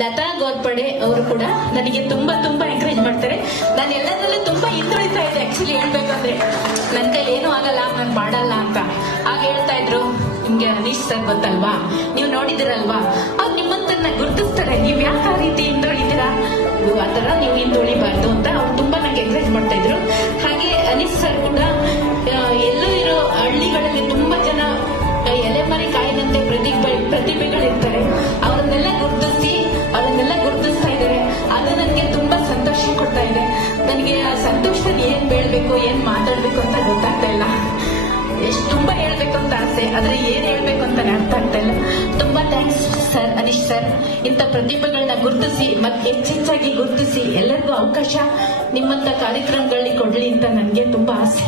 ಲತಾ ಗೋರ್ಪಡೆ ಅವರು ಕೂಡ ನನಗೆ ತುಂಬಾ ಎಂಕರೇಜ್ ಮಾಡ್ತಾರೆ. ನಾನು ಎಲ್ಲದರಲ್ಲೂ ತುಂಬಾ ಹಿಂದುಳಿತಾ ಇದ್ದೆ ಆಕ್ಚುಲಿ ಹೇಳ್ಬೇಕಂದ್ರೆ, ನನ್ನ ಕೈಲಿ ಏನೂ ಆಗಲ್ಲ, ನಾನು ಮಾಡಲ್ಲ ಅಂತ. ಆಗ ಹೇಳ್ತಾ ಇದ್ರು, ನಿಮ್ಗೆ ಅನೀಶ್ ಸರ್ ಗೊತ್ತಲ್ವಾ, ನೀವು ನೋಡಿದಿರಲ್ವಾ, ಅವ್ರು ನಿಮ್ಮಂತನ್ನ ಗುರುತಿಸ್ತಾರೆ, ನೀವ್ ಯಾಕೆ ಆ ರೀತಿ ಹಿಂದುಳಿತೀರಾ, ಆತರ ನೀವು ಹಿಂದುಳಿಬಾರ್ದು ಅಂತ ಅವ್ರು ತುಂಬಾ ನಂಗೆ ಎಂಕರೇಜ್ ಮಾಡ್ತಾ ಇದ್ರು. ಹಾಗೆ ಅನೀಶ್ ಸರ್ ಕೂಡ ಎಲ್ಲೂ ಇರೋ ಹಳ್ಳಿಗಳಲ್ಲಿ ತುಂಬಾ ಜನ ಎಲೆಮರೆ ಕಾಯಿನಂತೆ ಪ್ರತಿಭೆಗಳಿರ್ತಾರೆ, ಅವರನ್ನೆಲ್ಲ ಗುರುತಿಸ್ತಾ ಇದ್ದಾರೆ. ಅದು ನನಗೆ ತುಂಬಾ ಸಂತೋಷ ಕೊಡ್ತಾ ಇದೆ. ನನಗೆ ಆ ಸಂತೋಷದಲ್ಲಿ ಏನ್ ಬೇಳ್ಬೇಕು, ಏನ್ ಮಾತಾಡ್ಬೇಕು ಅಂತ ಗೊತ್ತಾಗ್ತಾ ಇಲ್ಲ. ತುಂಬಾ ಹೇಳ್ಬೇಕು ಅಂತ ಆಸೆ, ಆದ್ರೆ ಏನ್ ಹೇಳ್ಬೇಕು ಅಂತಾನೆ ಅರ್ಥ ಆಗ್ತಾ ಇಲ್ಲ. ತುಂಬಾ ಥ್ಯಾಂಕ್ಸ್ ಸರ್, ಅನೀಶ್ ಸರ್. ಇಂಥ ಪ್ರತಿಭೆಗಳನ್ನ ಗುರುತಿಸಿ ಮತ್ತೆ ಹೆಚ್ಚೆಚ್ಚಾಗಿ ಗುರುತಿಸಿ ಎಲ್ಲರಿಗೂ ಅವಕಾಶ ನಿಮ್ಮಂತ ಕಾರ್ಯಕ್ರಮಗಳಲ್ಲಿ ಕೊಡ್ಲಿ ಅಂತ ನನಗೆ ತುಂಬಾ ಆಸೆ.